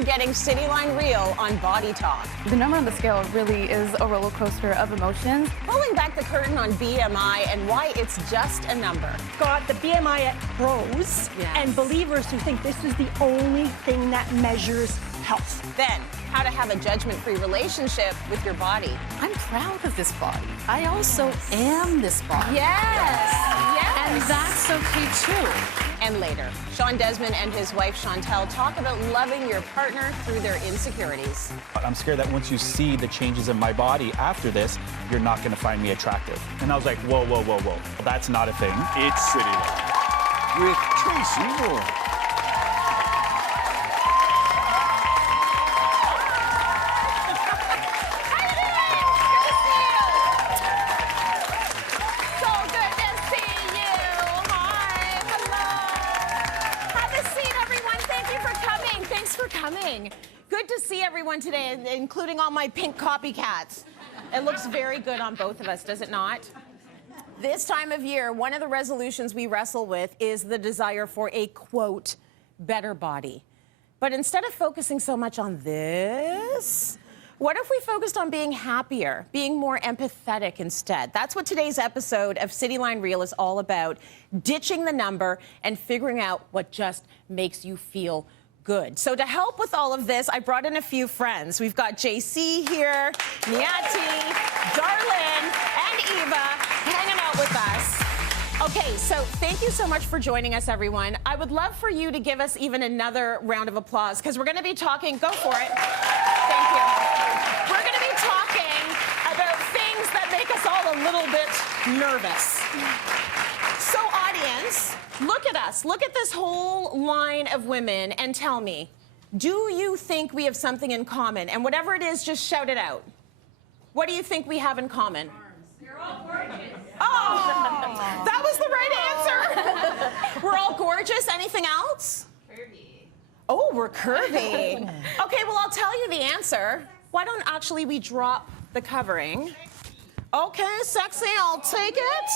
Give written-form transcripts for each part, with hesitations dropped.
are getting Cityline real on Body Talk. The number on the scale really is a roller coaster of emotions. Pulling back the curtain on BMI and why it's just a number. Got the BMI at pros and believers who think this is the only thing that measures health. Then, how to have a judgment-free relationship with your body. I'm proud of this body. I also am this body. Yes. And that's okay too. And later, Shawn Desman and his wife Chantelle talk about loving your partner through their insecurities. I'm scared that once you see the changes in my body after this, you're not going to find me attractive. And I was like, whoa, whoa, whoa, whoa. Well, that's not a thing. It's Cityline with Tracy Moore. Good to see everyone today, including all my pink copycats. It looks very good on both of us, does it not? This time of year, one of the resolutions we wrestle with is the desire for a, quote, better body. But instead of focusing so much on this, what if we focused on being happier, being more empathetic instead? That's what today's episode of Cityline Real is all about, ditching the number and figuring out what just makes you feel good. So to help with all of this, I brought in a few friends. We've got JC here, Niati, Darlene, and Eva hanging out with us. Okay, so thank you so much for joining us, everyone. I would love for you to give us even another round of applause, because we're going to be talking, go for it. Thank you. We're going to be talking about things that make us all a little bit nervous. So audience, look at us. Look at this whole line of women and tell me, do you think we have something in common? And whatever it is, just shout it out. What do you think we have in common? You're all gorgeous. Oh, that was the right answer. We're all gorgeous. Anything else? Curvy. Oh, we're curvy. Okay, well, I'll tell you the answer. Why don't actually we drop the covering? Okay, sexy, I'll take it.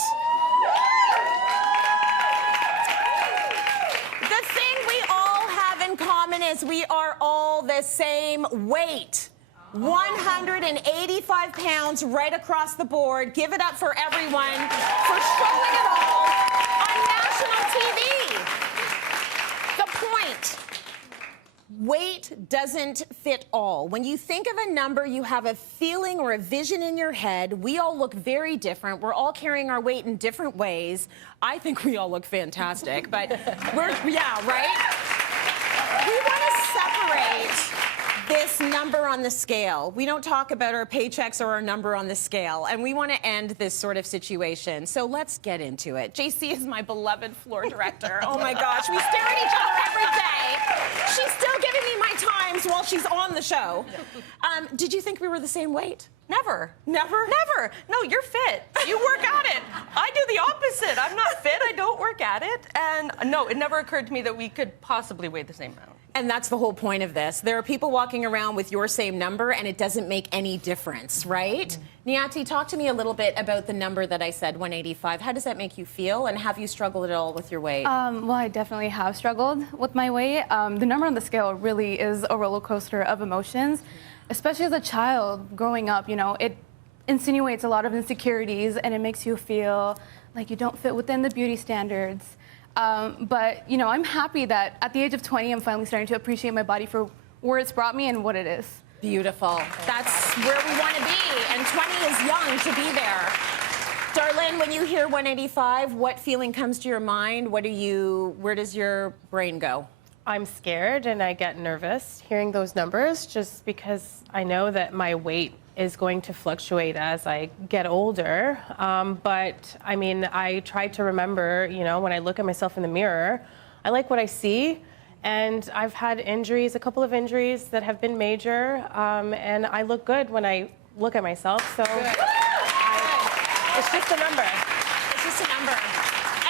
The thing we all have in common is we are all the same weight. 185 pounds right across the board. Give it up for everyone for showing it all on national TV. The point. Weight doesn't fit all. When you think of a number, you have a feeling or a vision in your head. We all look very different. We're all carrying our weight in different ways. I think we all look fantastic, but yeah, right? We want to separate this number on the scale. We don't talk about our paychecks or our number on the scale, and we want to end this sort of situation. So let's get into it. JC is my beloved floor director. Oh my gosh, we stare at each other every day. She's still giving me my times while she's on the show. Did you think we were the same weight? Never. Never? Never. No, you're fit. You work at it. I do the opposite. I'm not fit. I don't work at it. And no, it never occurred to me that we could possibly weigh the same amount. And that's the whole point of this. There are people walking around with your same number, and it doesn't make any difference, right? Niati, talk to me a little bit about the number that I said, 185. How does that make you feel, and have you struggled at all with your weight? Well, I definitely have struggled with my weight. The number on the scale really is a roller coaster of emotions, especially as a child growing up. You know, it insinuates a lot of insecurities, and it makes you feel like you don't fit within the beauty standards. But, you know, I'm happy that at the age of 20, I'm finally starting to appreciate my body for where it's brought me and what it is. Beautiful. That's where we want to be, and 20 is young to be there. Darlene, when you hear 185, what feeling comes to your mind? Where does your brain go? I'm scared and I get nervous hearing those numbers just because I know that my weight is going to fluctuate as I get older. But I mean, I try to remember, you know, when I look at myself in the mirror, I like what I see. And I've had injuries, a couple of injuries that have been major. And I look good when I look at myself. So it's just a number. It's just a number.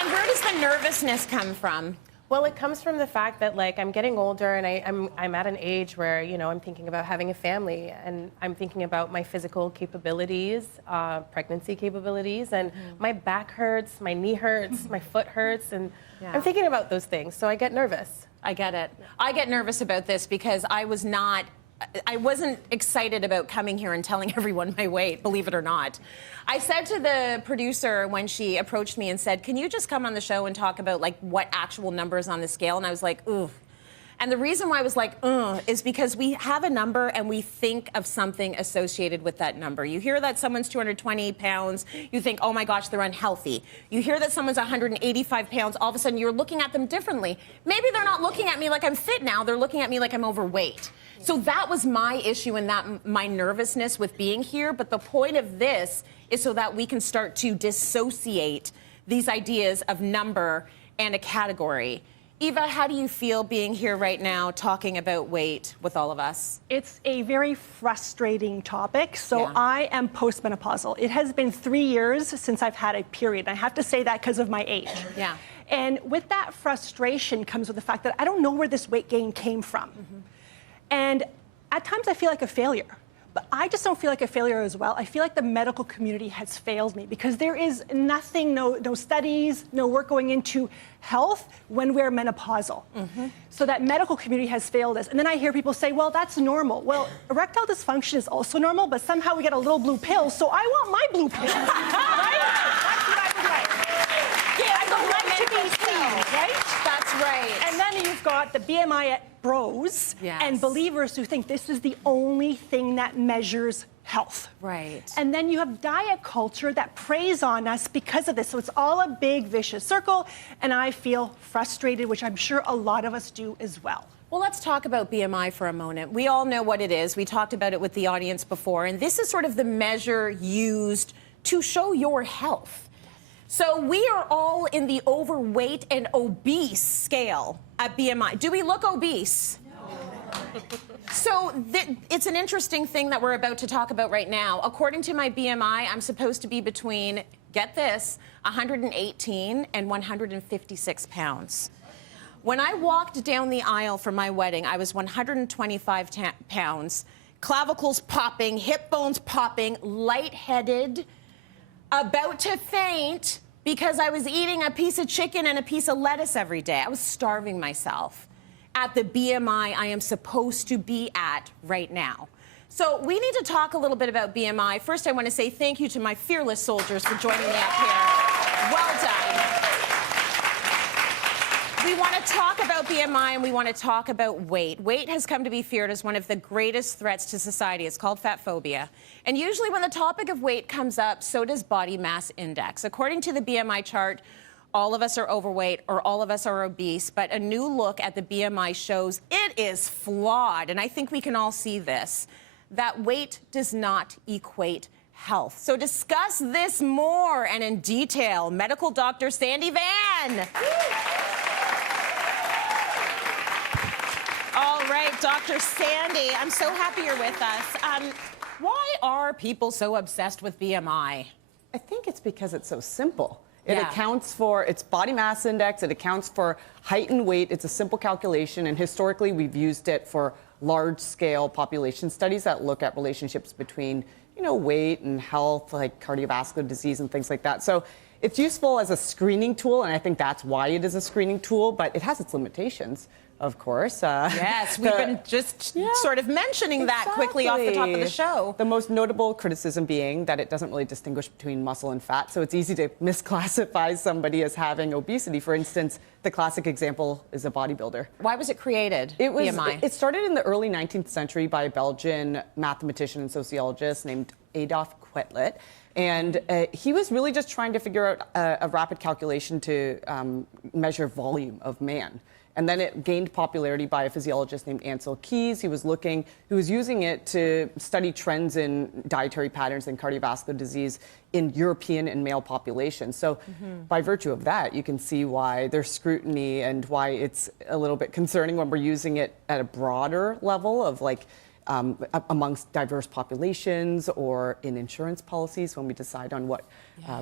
And where does the nervousness come from? Well, it comes from the fact that, like, I'm getting older and I'm at an age where, you know, I'm thinking about having a family and I'm thinking about my physical capabilities, pregnancy capabilities, and my back hurts, my knee hurts, my foot hurts, and I'm thinking about those things, so I get nervous. I get it. I get nervous about this because I wasn't excited about coming here and telling everyone my weight, believe it or not. I said to the producer when she approached me and said, can you just come on the show and talk about like what actual numbers on the scale? And I was like, ooh. And the reason why I was like, is because we have a number and we think of something associated with that number. You hear that someone's 220 pounds, you think, oh my gosh, they're unhealthy. You hear that someone's 185 pounds, all of a sudden you're looking at them differently. Maybe they're not looking at me like I'm fit now, they're looking at me like I'm overweight. So that was my issue and my nervousness with being here. But the point of this is so that we can start to dissociate these ideas of number and a category. Eva, how do you feel being here right now talking about weight with all of us? It's a very frustrating topic. So Yeah. I am postmenopausal. It has been 3 years since I've had a period. I have to say that because of my age. Yeah. And with that frustration comes with the fact that I don't know where this weight gain came from. And at times I feel like a failure. But I just don't feel like a failure as well. I feel like the medical community has failed me because there is nothing, no studies, no work going into health when we're menopausal. So that medical community has failed us. And then I hear people say, well, that's normal. Well, erectile dysfunction is also normal, but somehow we get a little blue pill, so I want my blue pill. Right? That's what I would like. Yeah, I would like to be seen, right? That's right. And then you've got the BMI bros Yes. and believers who think this is the only thing that measures health. Right. And then you have diet culture that preys on us because of this. So it's all a big vicious circle, and I feel frustrated, which I'm sure a lot of us do as well. Well, let's talk about BMI for a moment. We all know what it is. We talked about it with the audience before, and this is sort of the measure used to show your health. So we are all in the overweight and obese scale at BMI. Do we look obese? No. So it's an interesting thing that we're about to talk about right now. According to my BMI, I'm supposed to be between, get this, 118 and 156 pounds. When I walked down the aisle for my wedding, I was 125 pounds, clavicles popping, hip bones popping, lightheaded, about to faint because I was eating a piece of chicken and a piece of lettuce every day. I was starving myself at the BMI I am supposed to be at right now. So we need to talk a little bit about BMI. First, I want to say thank you to my fearless soldiers for joining me up here. Well done. We want to talk about BMI and we want to talk about weight. Weight has come to be feared as one of the greatest threats to society. It's called fat phobia. And usually when the topic of weight comes up, so does body mass index. According to the BMI chart, all of us are overweight or all of us are obese, but a new look at the BMI shows it is flawed. And I think we can all see this, that weight does not equate health. So discuss this more and in detail, medical doctor Sandy Van. All right, Dr. Sandy, I'm so happy you're with us. Why are people so obsessed with BMI? I think it's because it's so simple. It Yeah. accounts for its body mass index, it accounts for height and weight. It's a simple calculation, and historically we've used it for large-scale population studies that look at relationships between, weight and health, like cardiovascular disease and things like that. So it's useful as a screening tool, and I think that's why it is a screening tool, but it has its limitations. Of course. Yes, we've been just sort of mentioning that quickly off the top of the show. The most notable criticism being that it doesn't really distinguish between muscle and fat, so it's easy to misclassify somebody as having obesity. For instance, the classic example is a bodybuilder. Why was it created, BMI? It started in the early 19th century by a Belgian mathematician and sociologist named Adolf Quetelet. And he was really just trying to figure out a rapid calculation to measure volume of man. And then it gained popularity by a physiologist named Ansel Keys. He was using it to study trends in dietary patterns and cardiovascular disease in European and male populations. So by virtue of that, you can see why there's scrutiny and why it's a little bit concerning when we're using it at a broader level of amongst diverse populations or in insurance policies when we decide on what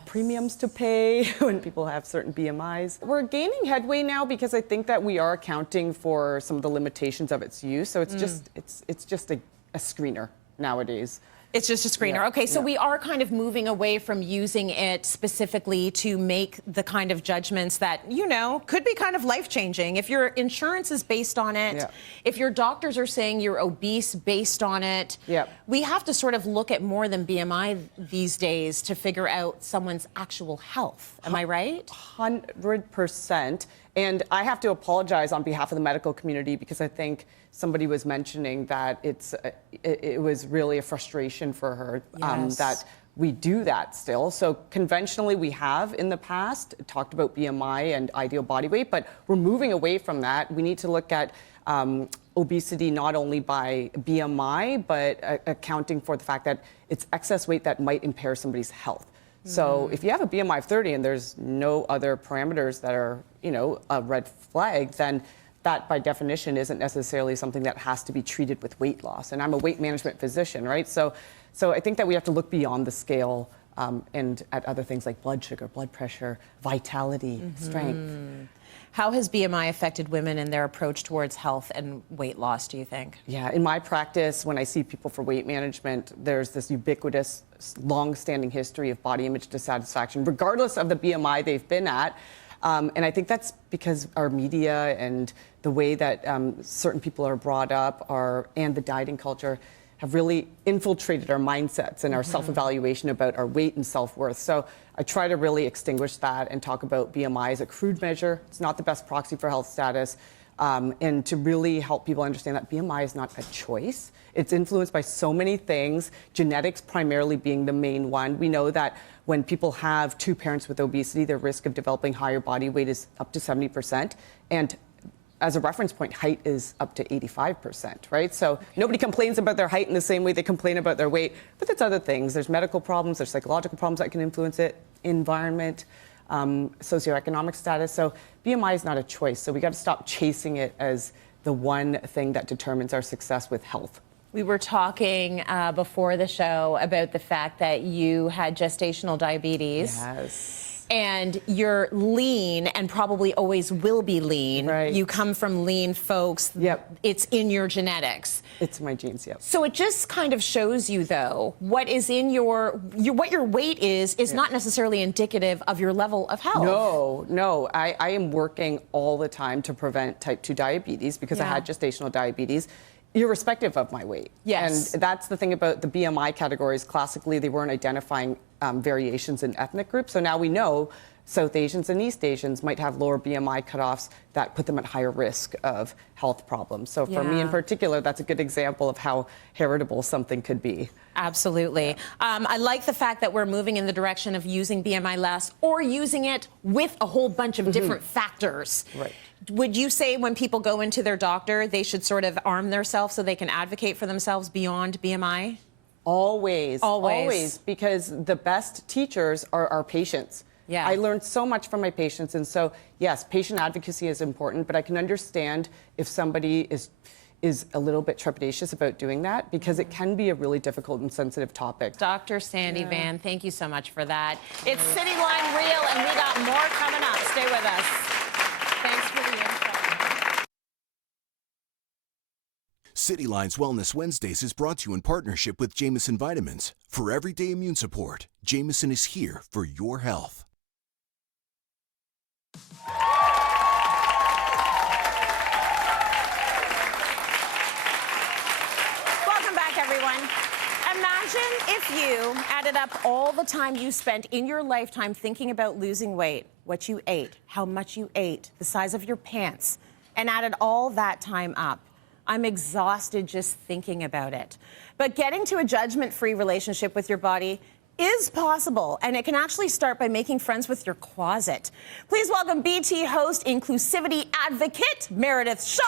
premiums to pay when people have certain BMIs. We're gaining headway now because I think that we are accounting for some of the limitations of its use. So it's just a screener nowadays. It's just a screener. Yeah, Okay, so yeah. we are kind of moving away from using it specifically to make the kind of judgments that, you know, could be kind of life-changing. If your insurance is based on it, Yeah. if your doctors are saying you're obese based on it, Yeah. we have to sort of look at more than BMI these days to figure out someone's actual health. Am I right? 100%. And I have to apologize on behalf of the medical community because I think somebody was mentioning that it was really a frustration for her Yes. that we do that still. So conventionally we have in the past talked about BMI and ideal body weight, but we're moving away from that. We need to look at obesity not only by BMI, but accounting for the fact that it's excess weight that might impair somebody's health. So if you have a BMI of 30 and there's no other parameters that are, you know, a red flag, then that by definition isn't necessarily something that has to be treated with weight loss. And I'm a weight management physician, right? So I think that we have to look beyond the scale and at other things like blood sugar, blood pressure, vitality, strength. How has BMI affected women in their approach towards health and weight loss, do you think? Yeah, in my practice, when I see people for weight management, there's this ubiquitous, long-standing history of body image dissatisfaction, regardless of the BMI they've been at. And I think that's because our media and the way that certain people are brought up and the dieting culture have really infiltrated our mindsets and our self-evaluation about our weight and self-worth. So I try to really extinguish that and talk about BMI as a crude measure. It's not the best proxy for health status. And to really help people understand that BMI is not a choice. It's influenced by so many things, genetics primarily being the main one. We know that when people have two parents with obesity, their risk of developing higher body weight is up to 70%. And as a reference point, height is up to 85%, right? So nobody complains about their height in the same way they complain about their weight, but there's other things. There's medical problems, there's psychological problems that can influence it, environment, socioeconomic status. So BMI is not a choice. So we got to stop chasing it as the one thing that determines our success with health. We were talking before the show about the fact that you had gestational diabetes. Yes. And you're lean and probably always will be lean. Right. You come from lean folks. Yep. It's in your genetics. It's my genes, yep. So it just kind of shows you, though, what is in what your weight is not necessarily indicative of your level of health. No. I am working all the time to prevent type 2 diabetes because I had gestational diabetes, irrespective of my weight. Yes. And that's the thing about the BMI categories. Classically, they weren't identifying variations in ethnic groups. So now we know South Asians and East Asians might have lower BMI cutoffs that put them at higher risk of health problems. So for me in particular, that's a good example of how heritable something could be. Absolutely. I like the fact that we're moving in the direction of using BMI less or using it with a whole bunch of different factors. Right. Would you say when people go into their doctor, they should sort of arm themselves so they can advocate for themselves beyond BMI? Always, because the best teachers are our patients. Yeah. I learned so much from my patients, and so yes, patient advocacy is important, but I can understand if somebody is a little bit trepidatious about doing that because it can be a really difficult and sensitive topic. Dr. Sandy Van, thank you so much for that. It's Cityline Real, and we got more coming up. Stay with us. Thanks for the info. Cityline's Wellness Wednesdays is brought to you in partnership with Jameson Vitamins. For everyday immune support, Jameson is here for your health. Welcome back, everyone. Imagine if you added up all the time you spent in your lifetime thinking about losing weight, what you ate, how much you ate, the size of your pants, and added all that time up. I'm exhausted just thinking about it. But getting to a judgment-free relationship with your body is possible, and it can actually start by making friends with your closet. Please welcome BT host, inclusivity advocate, Meredith Shaw.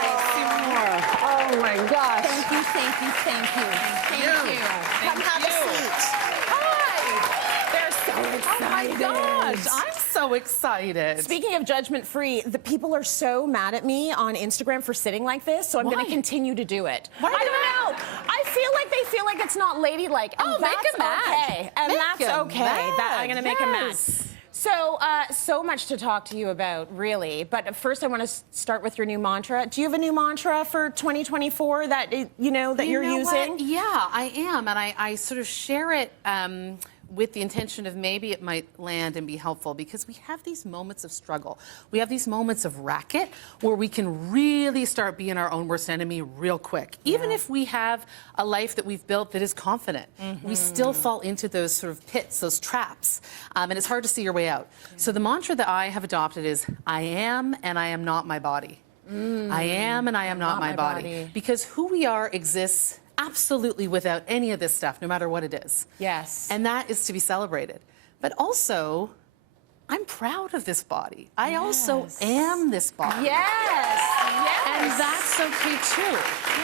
Tracy Moore. Oh my gosh. Thank you. Come have a seat. Hi. They're so excited. Oh my gosh, I'm so excited. Speaking of judgment-free, the people are so mad at me on Instagram for sitting like this, so I'm going to continue to do it. Why I don't know. I feel like it's not ladylike. And Oh, make that's them mad. okay. And Make that's them okay. mad. I'm going to make them mad. Yes. So much to talk to you about, really. But first, I want to start with your new mantra. Do you have a new mantra for 2024 that you're using? What? Yeah, I am, and I sort of share it with the intention of maybe it might land and be helpful, because we have these moments of struggle. We have these moments of racket where we can really start being our own worst enemy real quick. Even if we have a life that we've built that is confident, we still fall into those sort of pits, those traps, and it's hard to see your way out. So the mantra that I have adopted is, I am and I am not my body. I am and I am not my body. Because who we are exists absolutely without any of this stuff, no matter what it is. Yes. And that is to be celebrated. But also, I'm proud of this body. I also am this body. Yes. And that's okay too.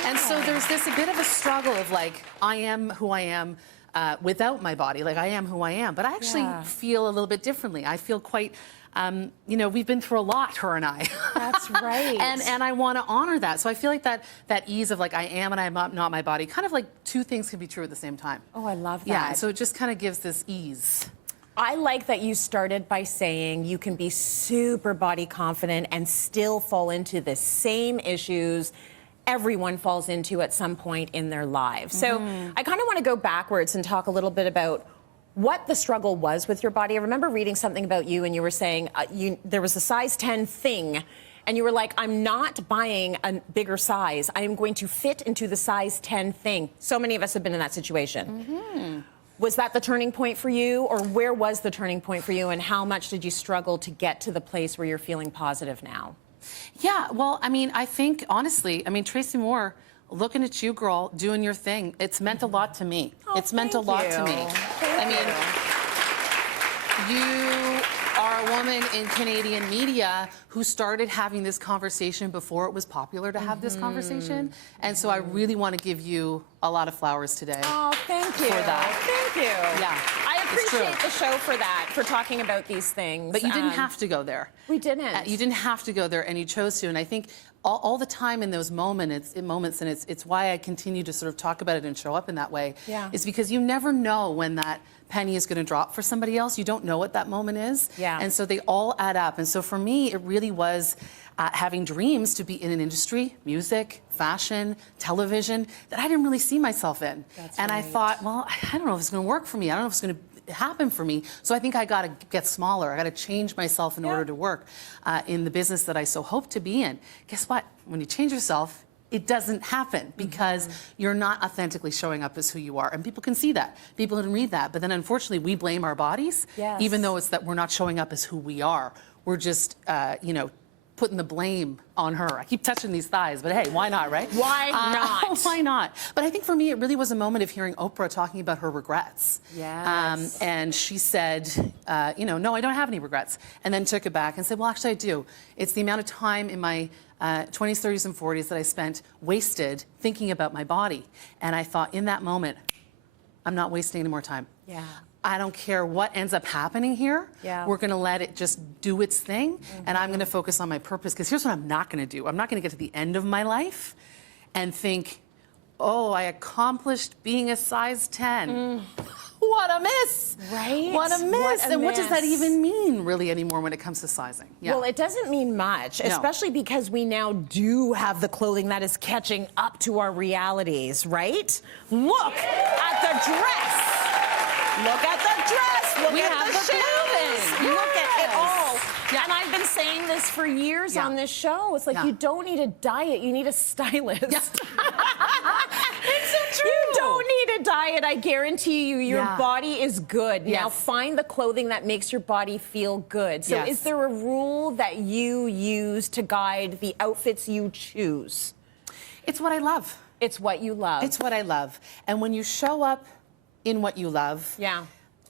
And so there's this a bit of a struggle of like, I am who I am without my body. Like, I am who I am. But I actually feel a little bit differently. I feel quite, we've been through a lot, her and I. That's right. and I want to honor that. So I feel like that ease of like, I am and I'm not my body, kind of like two things can be true at the same time. Oh, I love that. Yeah, so it just kind of gives this ease. I like that you started by saying you can be super body confident and still fall into the same issues everyone falls into at some point in their lives. So I kind of want to go backwards and talk a little bit about what the struggle was with your body. I remember reading something about you, and you were saying there was a size 10 thing, and you were like, I'm not buying a bigger size. I am going to fit into the size 10 thing. So many of us have been in that situation. Was that the turning point for you, or where was the turning point for you, and how much did you struggle to get to the place where you're feeling positive now? Yeah, well, I mean, I think, honestly, Tracy Moore, looking at you, girl, doing your thing, it's meant a lot to me. It's meant a lot to me. You are a woman in Canadian media who started having this conversation before it was popular to have this conversation. And so I really want to give you a lot of flowers today. Oh, thank you. For that. Thank you. Yeah. I appreciate the show for that, for talking about these things. But you didn't have to go there. We didn't. You didn't have to go there, and you chose to. And I think all the time in those moments, and it's why I continue to sort of talk about it and show up in that way, is because you never know when that penny is going to drop for somebody else. You don't know what that moment is. Yeah. And so they all add up. And so for me, it really was having dreams to be in an industry, music, fashion, television, that I didn't really see myself in. And I thought, well, I don't know if it's going to work for me. I don't know if it's going to happen for me. So I think I got to get smaller. I got to change myself in order to work in the business that I so hope to be in. Guess what? When you change yourself, it doesn't happen because you're not authentically showing up as who you are. And people can see that. People can read that. But then unfortunately, we blame our bodies, even though it's that we're not showing up as who we are. We're just, putting the blame on her. I keep touching these thighs, but hey, why not, right? Why not? Why not? But I think for me, it really was a moment of hearing Oprah talking about her regrets. Yes. And she said, no, I don't have any regrets. And then took it back and said, well, actually, I do. It's the amount of time in my 20s, 30s, and 40s that I spent wasted thinking about my body. And I thought, in that moment, I'm not wasting any more time. Yeah. I don't care what ends up happening here. We're going to let it just do its thing, and I'm going to focus on my purpose. Because here's what I'm not going to do. I'm not going to get to the end of my life and think, oh, I accomplished being a size 10. What a miss. Right? What a miss. And what does that even mean, really, anymore when it comes to sizing? Well, it doesn't mean much, especially because we now do have the clothing that is catching up to our realities, right? Look at the dress. Look at the dress. Look at the shoes. Look at it all. And I've been saying this for years on this show. It's like you don't need a diet. You need a stylist. It's so true. You don't need a diet. I guarantee you, your body is good. Now find the clothing that makes your body feel good. So is there a rule that you use to guide the outfits you choose? It's what I love. It's what you love. It's what I love. And when you show up in what you love,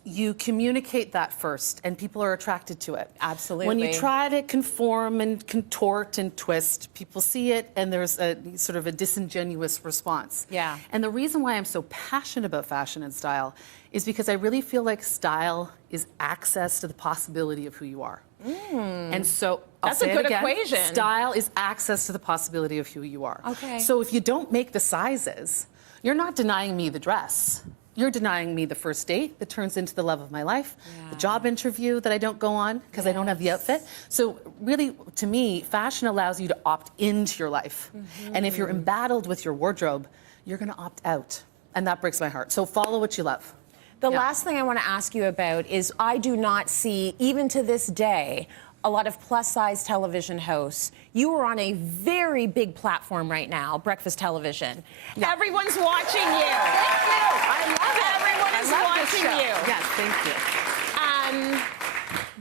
you communicate that first, and people are attracted to it. Absolutely. When you try to conform and contort and twist, people see it, and there's a sort of a disingenuous response. And the reason why I'm so passionate about fashion and style is because I really feel like style is access to the possibility of who you are. And so that's a good equation. Style is access to the possibility of who you are. So if you don't make the sizes, you're not denying me the dress. you're denying me the first date that turns into the love of my life, the job interview that I don't go on because I don't have the outfit. So really, to me, fashion allows you to opt into your life. And if you're embattled with your wardrobe, you're going to opt out. And that breaks my heart. So follow what you love. The last thing I want to ask you about is I do not see, even to this day, a lot of plus-size television hosts. You are on a very big platform right now, breakfast television. Yeah. Everyone's watching you. Thank you. I love it. Everyone is watching you. Yes, thank you.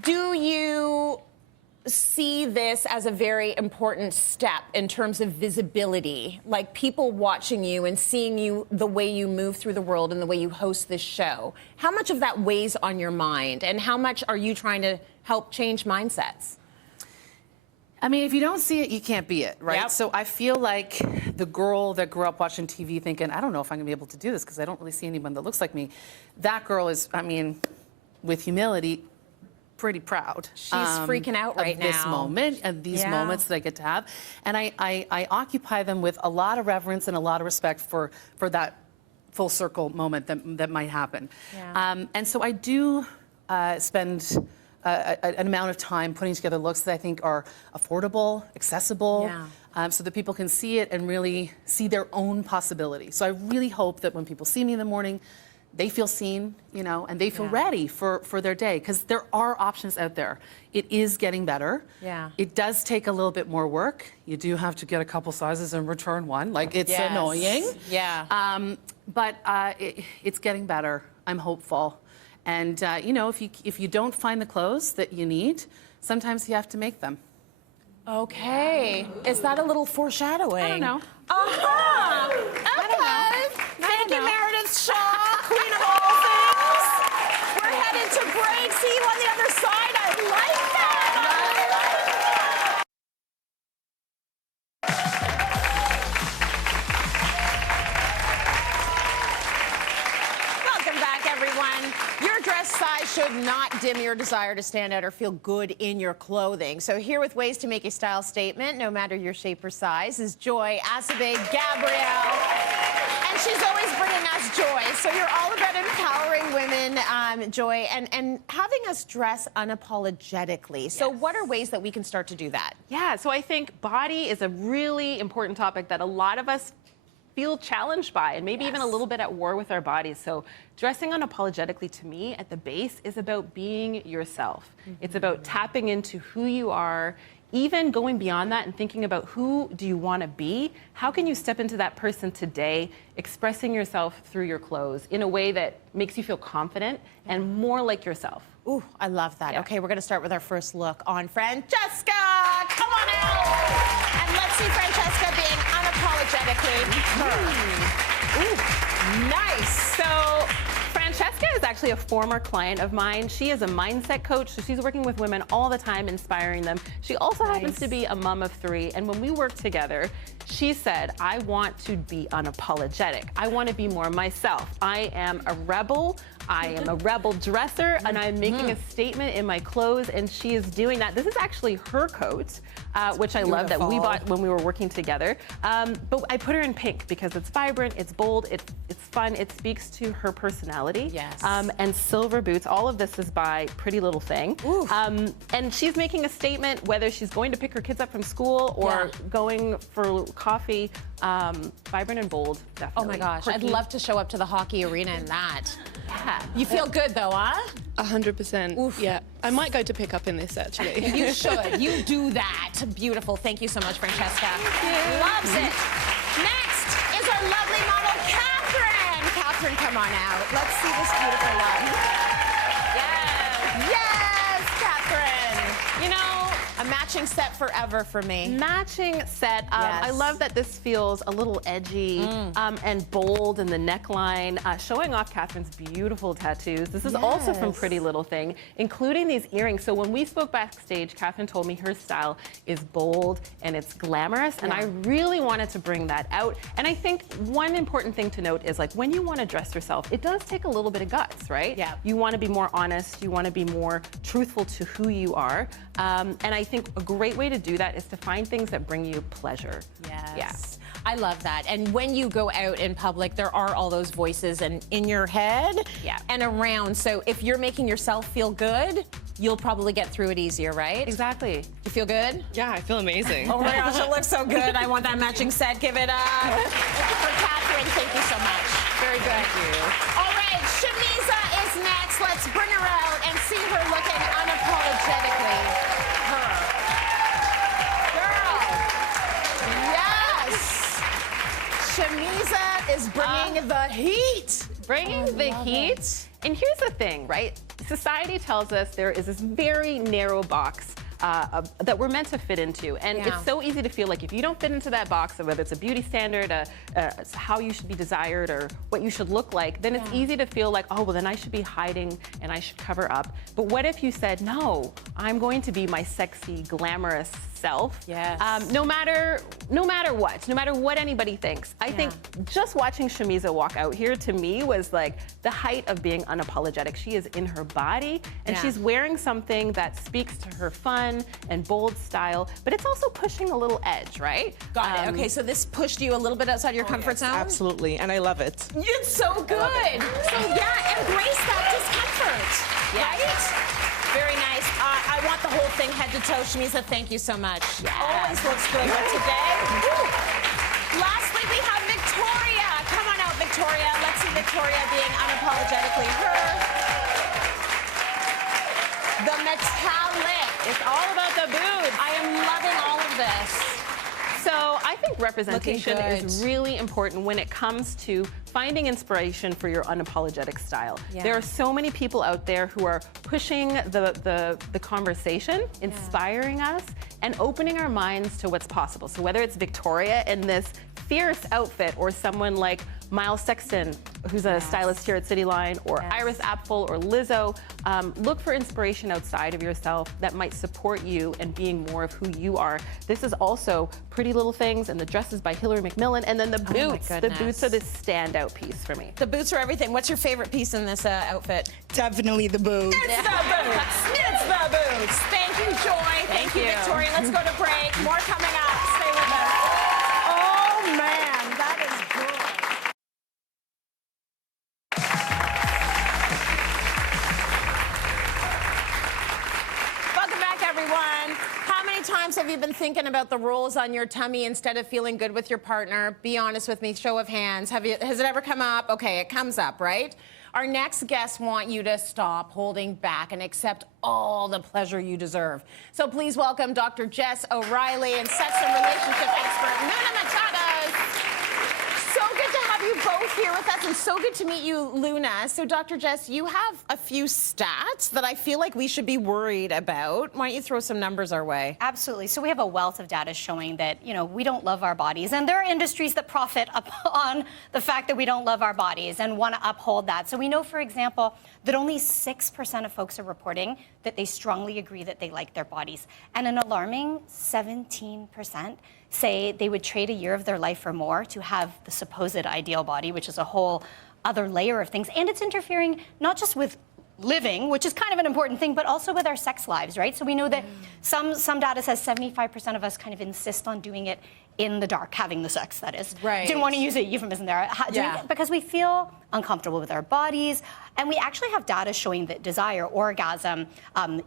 Do you see this as a very important step in terms of visibility, like people watching you and seeing you, the way you move through the world and the way you host this show? How much of that weighs on your mind, and how much are you trying to help change mindsets? I mean, if you don't see it, you can't be it, right? Yep. So I feel like the girl that grew up watching TV thinking, I don't know if I'm gonna be able to do this because I don't really see anyone that looks like me. That girl is, I mean, with humility, pretty proud. She's freaking out right now. This moment and these moments that I get to have. And I occupy them with a lot of reverence and a lot of respect for that full circle moment that might happen. Yeah. And so I do spend an amount of time putting together looks that I think are affordable, accessible, so that people can see it and really see their own possibility. So I really hope that when people see me in the morning, they feel seen, you know, and they feel ready for their day, because there are options out there. It is getting better. Yeah. It does take a little bit more work. You do have to get a couple sizes and return one. Like, it's annoying. Yeah. But it's getting better. I'm hopeful. And, you know, if you don't find the clothes that you need, sometimes you have to make them. Okay. Is that a little foreshadowing? I don't know. Uh-huh. Okay. Thank you, Meredith Shaw, queen of all things. We're headed to break. See you on the other side. I like that. Welcome back, everyone. Your dress size should not dim your desire to stand out or feel good in your clothing. So here with ways to make a style statement, no matter your shape or size, is Joy Asibey-Gabriel. And she's always bringing us joy. So you're all about empowering women, Joy, and having us dress unapologetically. So what are ways that we can start to do that? Yeah, so I think body is a really important topic that a lot of us feel challenged by, and maybe even a little bit at war with our bodies. So dressing unapologetically, to me, at the base, is about being yourself. It's about tapping into who you are, even going beyond that and thinking about who do you want to be. How can you step into that person today, expressing yourself through your clothes in a way that makes you feel confident and more like yourself. Ooh, I love that. Okay, we're going to start with our first look on Francesca. Come on out. And let's see Francesca being unapologetically her. Ooh, nice. So Francesca is actually a former client of mine. She is a mindset coach, so she's working with women all the time, inspiring them. She also happens to be a mom of 3, and when we work together, she said, I want to be unapologetic. I want to be more myself. I am a rebel. I am a rebel dresser, and I'm making a statement in my clothes, and she is doing that. This is actually her coat, which I love, that we bought when we were working together. But I put her in pink because it's vibrant, it's bold, it's fun, it speaks to her personality. Yes. And silver boots. All of this is by Pretty Little Thing. And she's making a statement, whether she's going to pick her kids up from school or going for coffee. Vibrant and bold, definitely. Oh my gosh, Quirky. I'd love to show up to the hockey arena in that. Yeah. You feel good though, huh? 100%. Yeah. I might go to pick up in this, actually. You should. You do that. Beautiful. Thank you so much, Francesca. Loves it. Next is our lovely model, Catherine. Catherine, come on out. Let's see this beautiful look. Yes. Yes, Catherine. You know, a matching set forever for me. Matching set. I love that this feels a little edgy and bold in the neckline, showing off Catherine's beautiful tattoos. This is also from Pretty Little Thing, including these earrings. So when we spoke backstage, Catherine told me her style is bold and it's glamorous, and I really wanted to bring that out. And I think one important thing to note is, like, when you want to dress yourself, it does take a little bit of guts, right? Yeah. You want to be more honest. You want to be more truthful to who you are. And I think think a great way to do that is to find things that bring you pleasure. Yes. Yeah. I love that. And when you go out in public, there are all those voices and in your head and around. So if you're making yourself feel good, you'll probably get through it easier, right? Exactly. You feel good? Yeah, I feel amazing. Oh my gosh, it looks so good. I want that matching set. Give it up for Catherine. Thank you so much. Very good. Thank you. All right, Shamiza is next. Let's bring her out and see her looking unapologetically her. Girl. Yes. Shamiza is bringing the heat. Bringing the heat. And here's the thing, right? Society tells us there is this very narrow box that we're meant to fit into. And it's so easy to feel like if you don't fit into that box, whether it's a beauty standard, how you should be desired, or what you should look like, then it's easy to feel like, oh, well, then I should be hiding and I should cover up. But what if you said, no, I'm going to be my sexy, glamorous self. Yes. No matter what anybody thinks. I think just watching Shamiza walk out here to me was like the height of being unapologetic. She is in her body and she's wearing something that speaks to her fun and bold style, but it's also pushing a little edge, right? Got it. Okay, so this pushed you a little bit outside your comfort zone? Absolutely, and I love it. It's so good. So embrace that discomfort, right? Very nice. I want the whole thing head to toe. Shamiza, thank you so much. Always looks good, but today. Lastly, we have Victoria. Come on out, Victoria. Let's see Victoria being unapologetically her. The metallic. It's all about the boobs. I am loving all of this. So I think representation is really important when it comes to finding inspiration for your unapologetic style. There are so many people out there who are pushing the conversation, inspiring us, and opening our minds to what's possible. So whether it's Victoria in this fierce outfit, or someone like Miles Sexton, who's a stylist here at Cityline, or Iris Apfel or Lizzo, look for inspiration outside of yourself that might support you in being more of who you are. This is also Pretty Little Things, and the dresses by Hillary McMillan, and then the boots. The boots are this standout piece for me. The boots are everything. What's your favorite piece in this outfit? Definitely the boots. It's the boots. It's the boots. Thank you, Joy. Thank you, Victoria. Let's go to break. More coming up. Stay with us. Oh, man. That is good. Welcome back, everyone. How many times have you been thinking about the rolls on your tummy instead of feeling good with your partner? Be honest with me. Show of hands. Has it ever come up? Okay, it comes up, right? Our next guests want you to stop holding back and accept all the pleasure you deserve. So please welcome Dr. Jess OReilly and sex and relationship expert Luna Machadas. So good to have you both here with us, and so good to meet you, Luna. So Dr. Jess, you have a few stats that I feel like we should be worried about. Why don't you throw some numbers our way? Absolutely. So we have a wealth of data showing that, we don't love our bodies. And there are industries that profit on the fact that we don't love our bodies and want to uphold that. So we know, for example, that only 6% of folks are reporting that they strongly agree that they like their bodies. And an alarming 17% say they would trade a year of their life or more to have the supposed ideal body, which is a whole other layer of things. And it's interfering not just with living, which is kind of an important thing, but also with our sex lives, right? So we know that some data says 75% of us kind of insist on doing it in the dark, having the sex, that is. Right. Didn't want to use a euphemism there. Because we feel uncomfortable with our bodies. And we actually have data showing that desire, orgasm,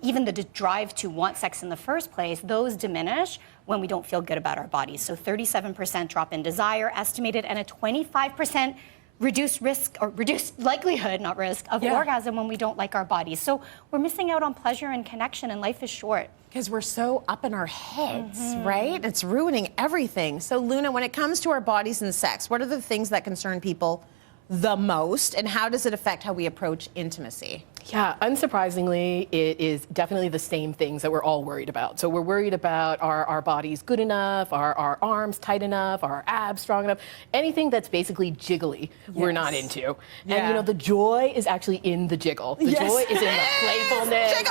even the drive to want sex in the first place, those diminish when we don't feel good about our bodies. So 37% drop in desire estimated, and a 25% reduced risk, or reduced likelihood, not risk, of orgasm when we don't like our bodies. So we're missing out on pleasure and connection, and life is short. Because we're so up in our heads, right? It's ruining everything. So Luna, when it comes to our bodies and sex, what are the things that concern people the most, and how does it affect how we approach intimacy? Yeah, unsurprisingly, it is definitely the same things that we're all worried about. So we're worried about our bodies good enough, our arms tight enough, our abs strong enough, anything that's basically jiggly, we're not into. And the joy is actually in the jiggle. The joy is in the playfulness.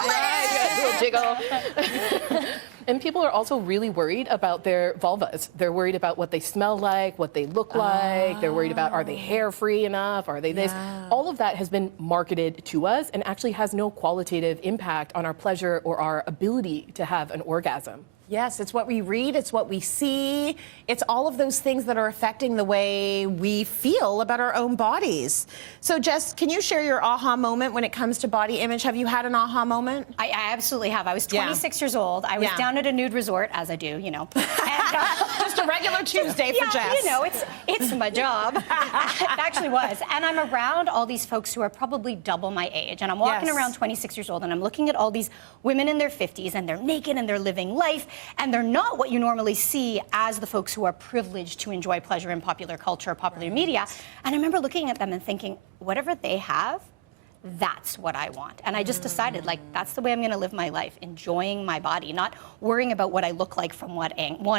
Jiggle. And people are also really worried about their vulvas. They're worried about what they smell like, what they look like. They're worried about, are they hair free enough? Are they this? All of that has been marketed to us. And actually has no qualitative impact on our pleasure or our ability to have an orgasm. Yes, it's what we read, it's what we see, it's all of those things that are affecting the way we feel about our own bodies. So Jess, can you share your aha moment when it comes to body image? Have you had an aha moment? I absolutely have. I was 26 years old. I was down at a nude resort, as I do, you know. And, just a regular Tuesday for Jess. You know, it's my job. It actually was. And I'm around all these folks who are probably double my age. And I'm walking around 26 years old, and I'm looking at all these women in their 50s, and they're naked, and they're living life. And they're not what you normally see as the folks who are privileged to enjoy pleasure in popular culture or popular media. And I remember looking at them and thinking, whatever they have, that's what I want. And I just decided, like, that's the way I'm going to live my life, enjoying my body, not worrying about what I look like from one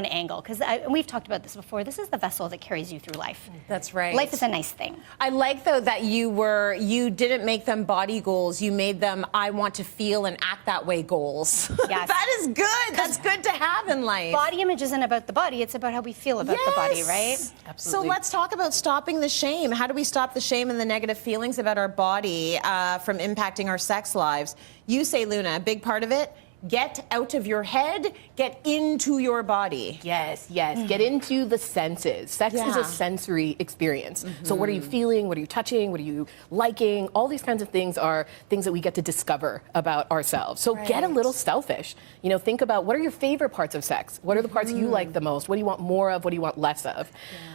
angle. Because we've talked about this before. This is the vessel that carries you through life. That's right. Life is a nice thing. I like, though, that you didn't make them body goals. You made them, I want to feel and act that way goals. Yes. That is good. That's good to have in life. Body image isn't about the body. It's about how we feel about the body, right? So Absolutely. let's talk about stopping the shame. How do we stop the shame and the negative feelings about our body from impacting our sex lives? You say, Luna, a big part of it, get out of your head, get into your body. Yes, yes. Get into the senses. Sex is a sensory experience. So what are you feeling? What are you touching? What are you liking? All these kinds of things are things that we get to discover about ourselves. So get a little selfish. You know, think about what are your favorite parts of sex? What are the parts you like the most? What do you want more of? What do you want less of?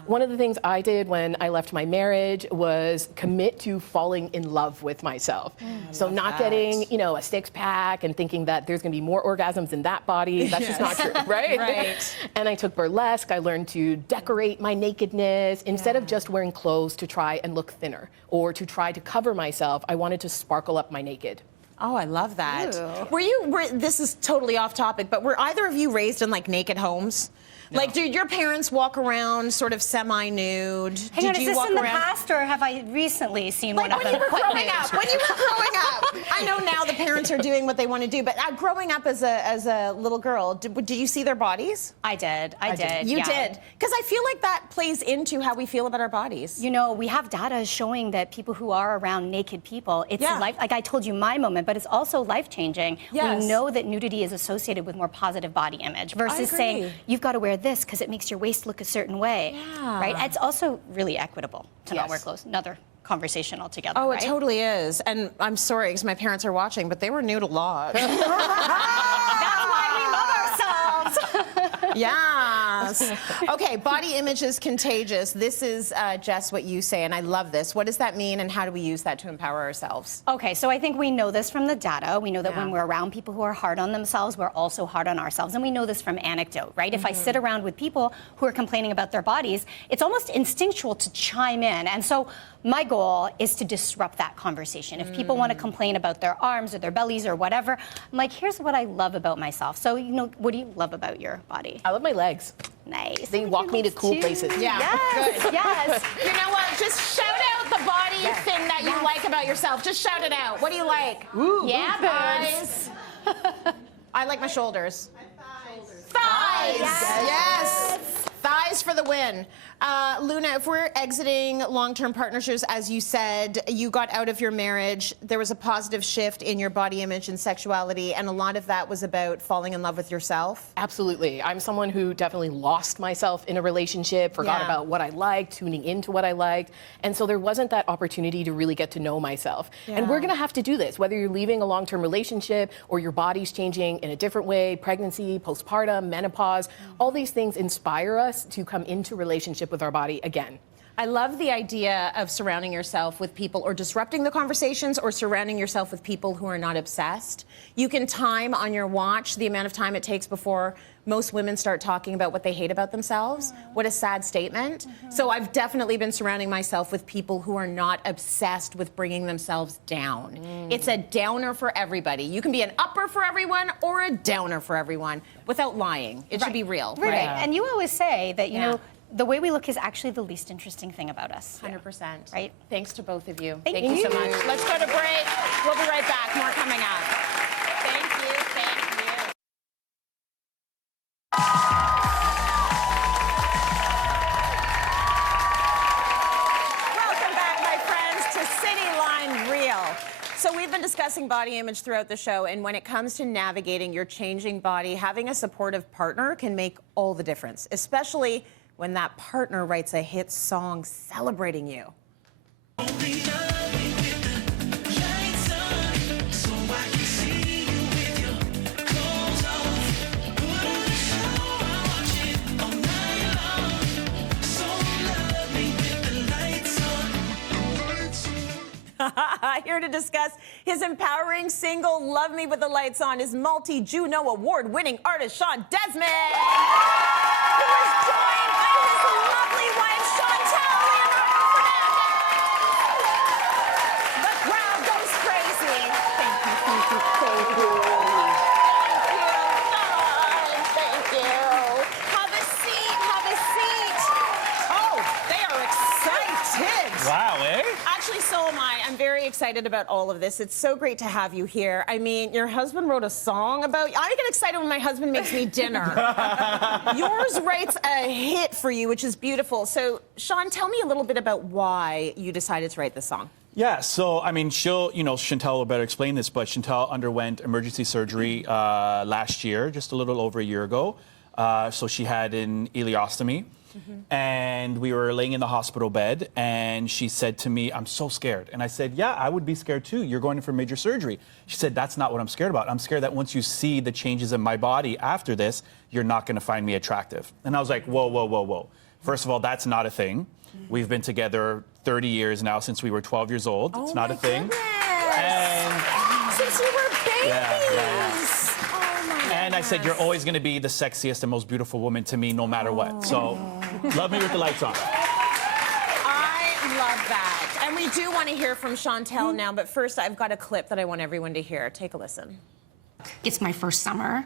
One of the things I did when I left my marriage was commit to falling in love with myself. So not getting, you know, a six-pack and thinking that there's going to be more orgasms in that body. That's just not true, right? Right. And I took burlesque. I learned to decorate my nakedness. Instead of just wearing clothes to try and look thinner or to try to cover myself, I wanted to sparkle up my naked. Oh, I love that. Ew. This is totally off topic, but were either of you raised in like naked homes? No. Like, did your parents walk around sort of semi-nude? Hang on, is this in the past, or have I recently seen one of them? When you were growing up. I know now the parents are doing what they want to do, but growing up as a little girl, did you see their bodies? I did. I did. You did? Because I feel like that plays into how we feel about our bodies. You know, we have data showing that people who are around naked people, it's life. Like I told you my moment, but it's also life-changing. Yes. We know that nudity is associated with more positive body image versus saying you've got to wear this because it makes your waist look a certain way. Right? It's also really equitable to not wear clothes. Another conversation altogether. Oh, right? it totally is. And I'm sorry because my parents are watching, but they were nude a lot. That's why we love ourselves. Yes. Okay, body image is contagious. This is, Jess, what you say, and I love this. What does that mean, and how do we use that to empower ourselves? Okay, so I think we know this from the data. We know that when we're around people who are hard on themselves, we're also hard on ourselves. And we know this from anecdote, right? If I sit around with people who are complaining about their bodies, it's almost instinctual to chime in. And so my goal is to disrupt that conversation. If people want to complain about their arms or their bellies or whatever, I'm like, here's what I love about myself. So, you know, what do you love about your body? I love my legs. Nice. They walk me to cool places. Yeah. Yes. Good. Yes. You know what? Just shout out the body thing that you like about yourself. Just shout it out. What do you like? Ooh, thighs. I like my shoulders. Thighs. Yes. Thighs for the win. Luna, if we're exiting long-term partnerships, as you said, you got out of your marriage, there was a positive shift in your body image and sexuality, and a lot of that was about falling in love with yourself. Absolutely. I'm someone who definitely lost myself in a relationship, forgot about what I liked, tuning into what I liked, and so there wasn't that opportunity to really get to know myself. And we're going to have to do this, whether you're leaving a long-term relationship or your body's changing in a different way, pregnancy, postpartum, menopause, all these things inspire us to come into relationship with our body again. I love the idea of surrounding yourself with people or disrupting the conversations or surrounding yourself with people who are not obsessed. You can time on your watch the amount of time it takes before most women start talking about what they hate about themselves. What a sad statement. So I've definitely been surrounding myself with people who are not obsessed with bringing themselves down. It's a downer for everybody. You can be an upper for everyone or a downer for everyone without lying. It should be real. Right. And you always say that, you know, the way we look is actually the least interesting thing about us. 100%. Right? Thanks to both of you. Thank you so much. Let's go to break. We'll be right back. More coming up. Thank you. Thank you. Welcome back, my friends, to Cityline Real. So we've been discussing discussing body image throughout the show, and when it comes to navigating your changing body, having a supportive partner can make all the difference, especially when that partner writes a hit song celebrating you. Here to discuss his empowering single, Love Me With the Lights On, is multi-Juno Award-winning artist Shawn Desman, who is joined by his lovely wife, Chantelle Leonardo-Fernandes. The crowd goes crazy. Thank you, thank you, thank you. Thank you. Have a seat, have a seat. Oh, they are excited. Wow, eh? Actually, so am I. I'm very excited about all of this. It's so great to have you here. I mean, your husband wrote a song about you. I get excited when my husband makes me dinner. Yours writes a hit for you, which is beautiful. So, Shawn, tell me a little bit about why you decided to write this song. Yeah, so, I mean, Chantelle will better explain this, but Chantelle underwent emergency surgery last year, just a little over a year ago. So she had an ileostomy. And we were laying in the hospital bed, and she said to me, "I'm so scared." And I said, "Yeah, I would be scared too. You're going in for major surgery." She said, "That's not what I'm scared about. I'm scared that once you see the changes in my body after this, you're not going to find me attractive." And I was like, whoa, whoa, whoa, whoa. First of all, that's not a thing. We've been together 30 years now, since we were 12 years old. It's not a thing. And since you were babies. Yeah. And I said, "You're always going to be the sexiest and most beautiful woman to me, no matter what. So, love me with the lights on." I love that. And we do want to hear from Chantelle now, but first I've got a clip that I want everyone to hear. Take a listen. It's my first summer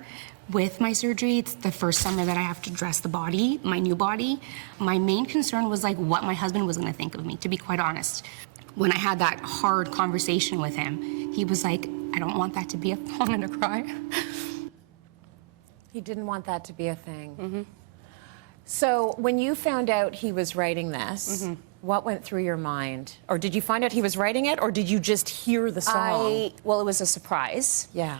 with my surgery. It's the first summer that I have to dress the body, my new body. My main concern was like what my husband was going to think of me, to be quite honest. When I had that hard conversation with him, he was like, "I don't want that to be a..." I'm going to cry. He didn't want that to be a thing. So when you found out he was writing this, what went through your mind? Or did you find out he was writing it, or did you just hear the song? Well, it was a surprise. Yeah.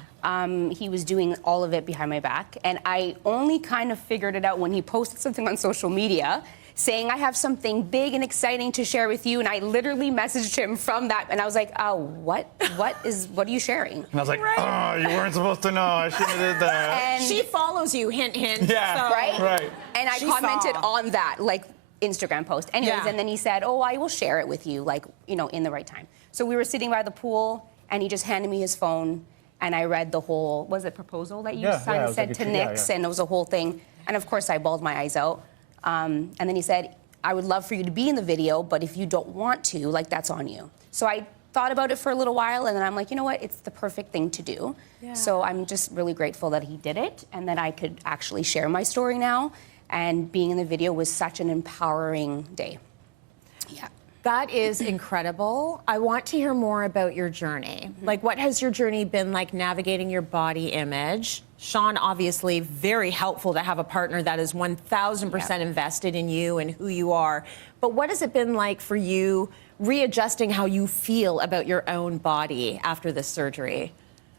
He was doing all of it behind my back, and I only kind of figured it out when he posted something on social media saying, "I have something big and exciting to share with you," and I literally messaged him from that, and I was like, "Oh, what are you sharing?" And I was like, "Oh, you weren't supposed to know. I shouldn't have did that." And she follows you, hint, hint. Yeah, so. right. And I commented on that, like, Instagram post. Anyways, and then he said, "Oh, I will share it with you, like, in the right time." So we were sitting by the pool, and he just handed me his phone, and I read the whole, was it proposal that you signed, said to Nix, and it was a whole thing. And of course, I bawled my eyes out. And then he said, "I would love for you to be in the video, but if you don't want to, like, that's on you." So I thought about it for a little while, and then I'm like, you know what? It's the perfect thing to do. Yeah. So I'm just really grateful that he did it, and that I could actually share my story now. And being in the video was such an empowering day. Yeah. That is incredible. I want to hear more about your journey. Like, what has your journey been like navigating your body image? Shawn, obviously, very helpful to have a partner that is 1,000% invested in you and who you are. But what has it been like for you readjusting how you feel about your own body after this surgery?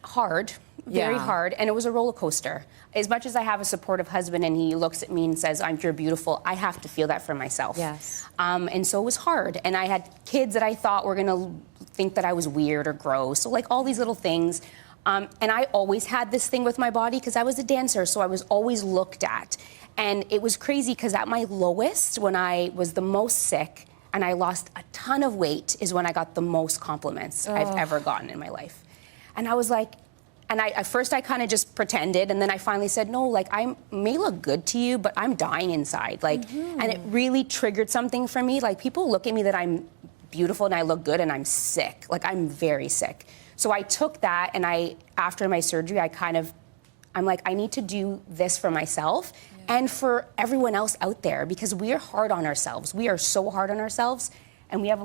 Hard, very hard, and it was a roller coaster. As much as I have a supportive husband and he looks at me and says, "You're beautiful," I have to feel that for myself. Yes. And so it was hard. And I had kids that I thought were gonna think that I was weird or gross, so like all these little things. And I always had this thing with my body because I was a dancer, so I was always looked at. And it was crazy because at my lowest, when I was the most sick and I lost a ton of weight, is when I got the most compliments I've ever gotten in my life. And I was like, at first I kind of just pretended, and then I finally said, "No, like, I may look good to you, but I'm dying inside." Like, and it really triggered something for me. Like, people look at me that I'm beautiful and I look good, and I'm sick. Like, I'm very sick. So I took that, and after my surgery, I'm like, I need to do this for myself and for everyone else out there, because we are hard on ourselves. We are so hard on ourselves, and we have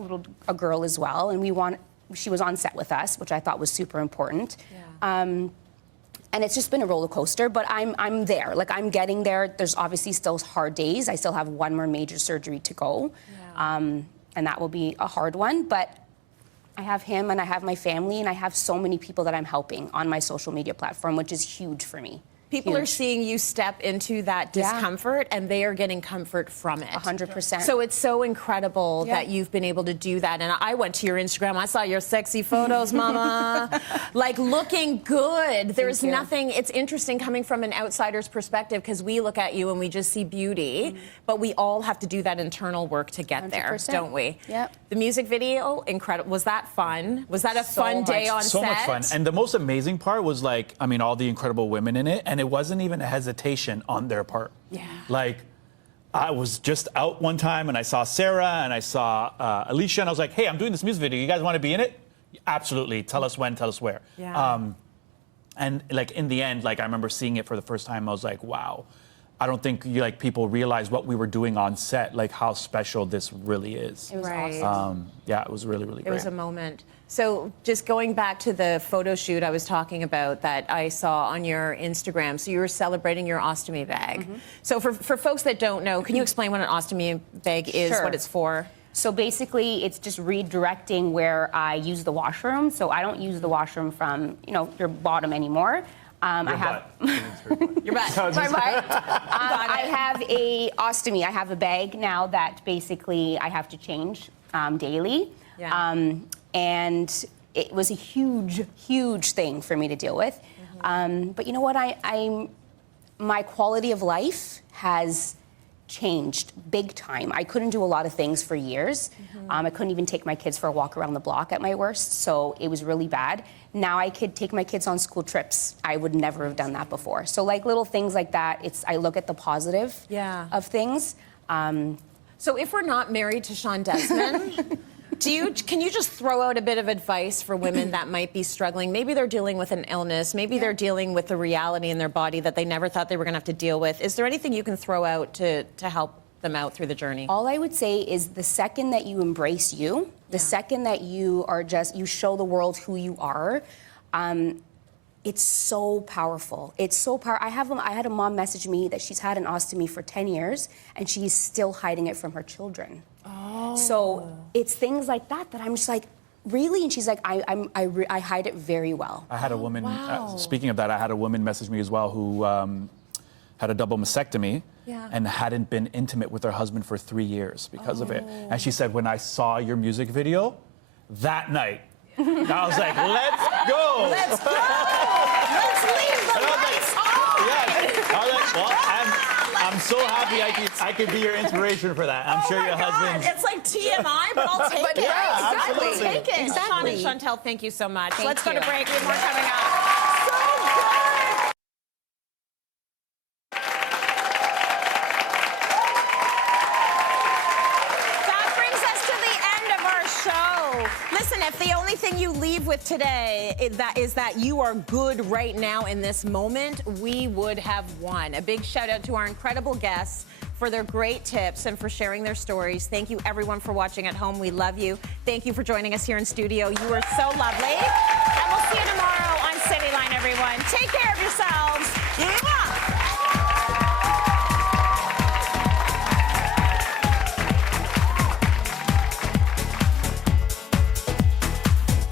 a girl as well, and she was on set with us, which I thought was super important. And it's just been a roller coaster, but I'm there. Like, I'm getting there. There's obviously still hard days. I still have one more major surgery to go, and that will be a hard one. But I have him and I have my family and I have so many people that I'm helping on my social media platform, which is huge for me. People are seeing you step into that discomfort and they are getting comfort from it. 100%. So it's so incredible that you've been able to do that. And I went to your Instagram. I saw your sexy photos, mama. Like looking good. There's nothing, it's interesting coming from an outsider's perspective because we look at you and we just see beauty, but we all have to do that internal work to get there, don't we? Yep. The music video, incredible. Was that fun? Was that a fun day on set? So much fun. And the most amazing part was like, I mean, all the incredible women in it, and it wasn't even a hesitation on their part. Yeah. Like, I was just out one time and I saw Sarah and I saw Alicia and I was like, hey, I'm doing this music video. You guys want to be in it? Absolutely. Tell us when, tell us where. Yeah. And like in the end, like I remember seeing it for the first time. I was like, wow. I don't think like people realize what we were doing on set, like how special this really is. It was awesome. Yeah, it was really, really great. It was a moment. So just going back to the photo shoot I was talking about that I saw on your Instagram, so you were celebrating your ostomy bag. So for folks that don't know, can you explain what an ostomy bag is, what it's for? So basically, it's just redirecting where I use the washroom. So I don't use the washroom from, you know, your bottom anymore. I have your butt. My butt. I have a ostomy. I have a bag now that basically I have to change daily. And it was a huge, huge thing for me to deal with. But you know what? My quality of life has changed big time. I couldn't do a lot of things for years. I couldn't even take my kids for a walk around the block at my worst, so it was really bad. Now I could take my kids on school trips. I would never have done that before. So like little things like that, I look at the positive of things. So if we're not married to Shawn Desman, can you just throw out a bit of advice for women that might be struggling? Maybe they're dealing with an illness. Maybe they're dealing with a reality in their body that they never thought they were going to have to deal with. Is there anything you can throw out to help them out through the journey? All I would say is the second that you embrace you, the second that you are you show the world who you are, it's so powerful. It's so powerful. I had a mom message me that she's had an ostomy for 10 years and she's still hiding it from her children. So it's things like that that I'm just like, really? And she's like, I hide it very well. I had a woman, speaking of that, I had a woman message me as well who had a double mastectomy and hadn't been intimate with her husband for 3 years because of it. And she said, when I saw your music video, that night, I was like, let's go! Let's go! Let's leave the lights on! Yes. I was like, well, I'm so happy I could be your inspiration for that. I'm sure your husband. It's like TMI, but I'll take it. Yeah, Exactly. absolutely. Take it. Exactly. Shawn and Chantelle, thank you so much. Thank Let's go to you. break. We have more coming up. So good! That brings us to the end of our show. Listen, if the only thing you leave with today is that you are good right now in this moment, we would have won. A big shout out to our incredible guests for their great tips and for sharing their stories. Thank you, everyone, for watching at home. We love you. Thank you for joining us here in studio. You are so lovely. And we'll see you tomorrow on Cityline, everyone. Take care of yourself.